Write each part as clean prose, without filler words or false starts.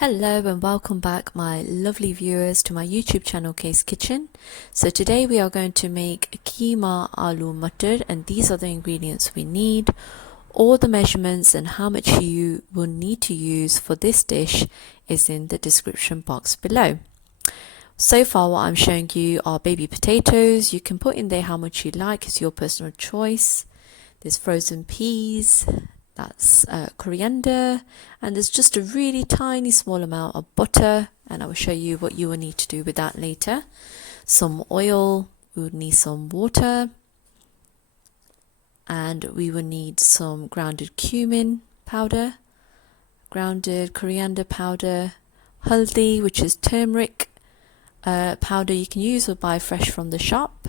Hello and welcome back my lovely viewers to my YouTube channel Case Kitchen. So today we are going to make Keema Aloo Matar, and these are the ingredients we need. All the measurements and how much you will need to use for this dish is in the description box below. So far what I'm showing you are baby potatoes. You can put in there how much you like, it's your personal choice. There's frozen peas, that's coriander, and there's just a really tiny small amount of butter, and I will show you what you will need to do with that later. Some oil, we would need some water, and we will need some grounded cumin powder, grounded coriander powder, hearty, which is turmeric powder you can use or buy fresh from the shop,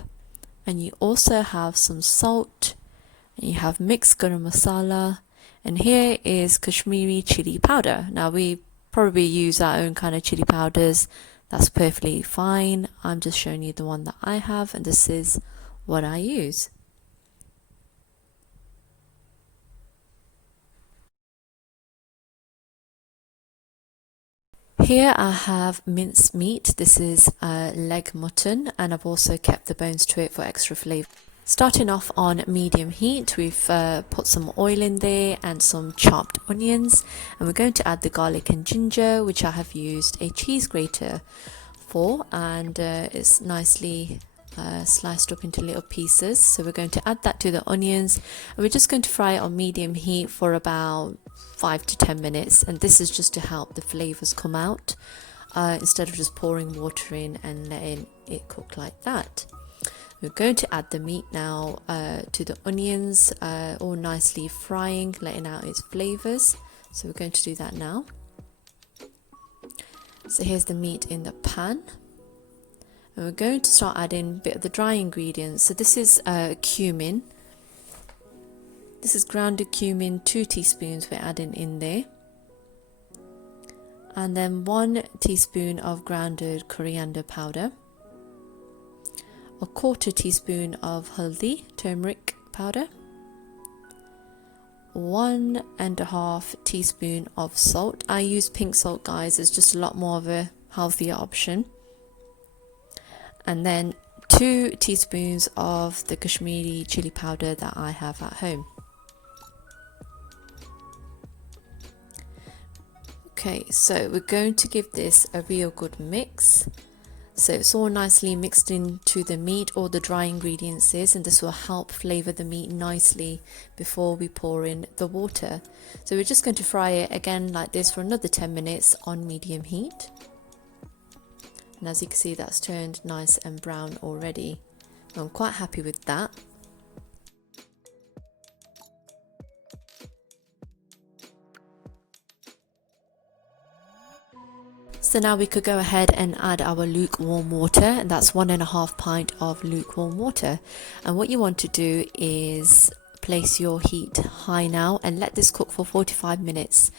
and you also have some salt, and you have mixed garam masala, and here is Kashmiri chili powder. Now we probably use our own kind of chili powders, that's perfectly fine. I'm just showing you the one that I have, and this is what I use. Here I have minced meat. This is leg mutton, and I've also kept the bones to it for extra flavour. Starting off on medium heat, we've put some oil in there and some chopped onions, and we're going to add the garlic and ginger, which I have used a cheese grater for, and it's nicely sliced up into little pieces. So we're going to add that to the onions, and we're just going to fry it on medium heat for about 5 to 10 minutes, and this is just to help the flavors come out instead of just pouring water in and letting it cook like that. We're going to add the meat now to the onions, all nicely frying, letting out its flavors. So we're going to do that now. So here's the meat in the pan, and we're going to start adding a bit of the dry ingredients. So this is cumin. This is grounded cumin, 2 teaspoons we're adding in there, and then 1 teaspoon of grounded coriander powder, a 1/4 teaspoon of hearty turmeric powder, 1.5 teaspoon of salt. I use pink salt, guys, it's just a lot more of a healthier option, and then 2 teaspoons of the Kashmiri chili powder that I have at home. Okay, so we're going to give this a real good mix. So it's all nicely mixed into the meat, all the dry ingredients is, and this will help flavor the meat nicely before we pour in the water. So we're just going to fry it again like this for another 10 minutes on medium heat. And as you can see, that's turned nice and brown already. I'm quite happy with that. So now we could go ahead and add our lukewarm water, and that's 1.5 pints of lukewarm water. And what you want to do is place your heat high now and let this cook for 45 minutes.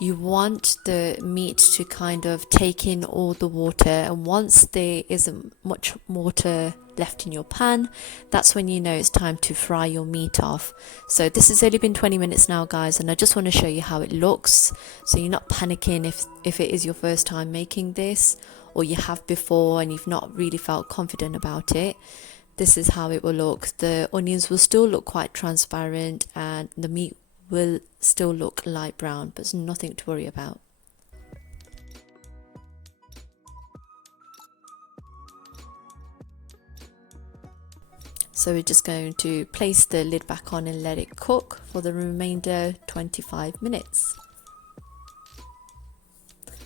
You want the meat to kind of take in all the water, and once there isn't much water left in your pan, that's when you know it's time to fry your meat off. So this has only been 20 minutes now, guys, and I just want to show you how it looks, so you're not panicking if it is your first time making this, or you have before and you've not really felt confident about it. This is how it will look. The onions will still look quite transparent, and the meat will still look light brown, but it's nothing to worry about. So we're just going to place the lid back on and let it cook for the remainder 25 minutes.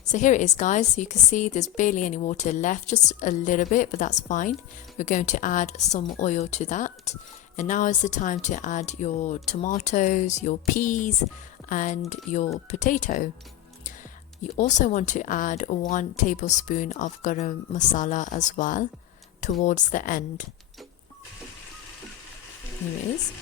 So here it is, guys. So you can see there's barely any water left, just a little bit, but that's fine. We're going to add some oil to that. And now is the time to add your tomatoes, your peas, and your potato. You also want to add 1 tablespoon of garam masala as well towards the end. Here it is.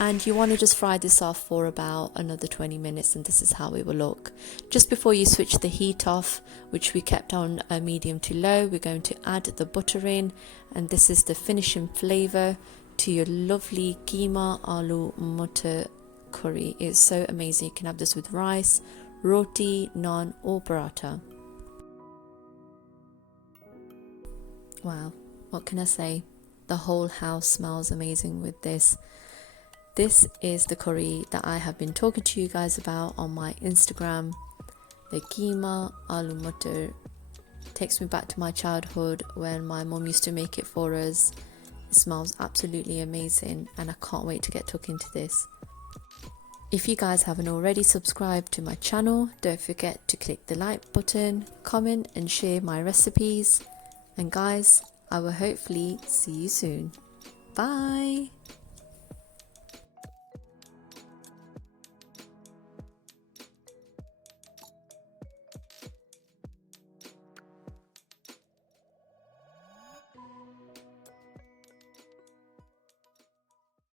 And you want to just fry this off for about another 20 minutes, and this is how it will look. Just before you switch the heat off, which we kept on medium to low, we're going to add the butter in, and this is the finishing flavor to your lovely Keema Aloo Matar curry. It's so amazing. You can have this with rice, roti, naan or paratha. Wow, what can I say? The whole house smells amazing with this. This is the curry that I have been talking to you guys about on my Instagram. The Keema Aloo Matar takes me back to my childhood when my mum used to make it for us. It smells absolutely amazing and I can't wait to get tucked into this. If you guys haven't already subscribed to my channel, don't forget to click the like button, comment and share my recipes. And guys, I will hopefully see you soon. Bye!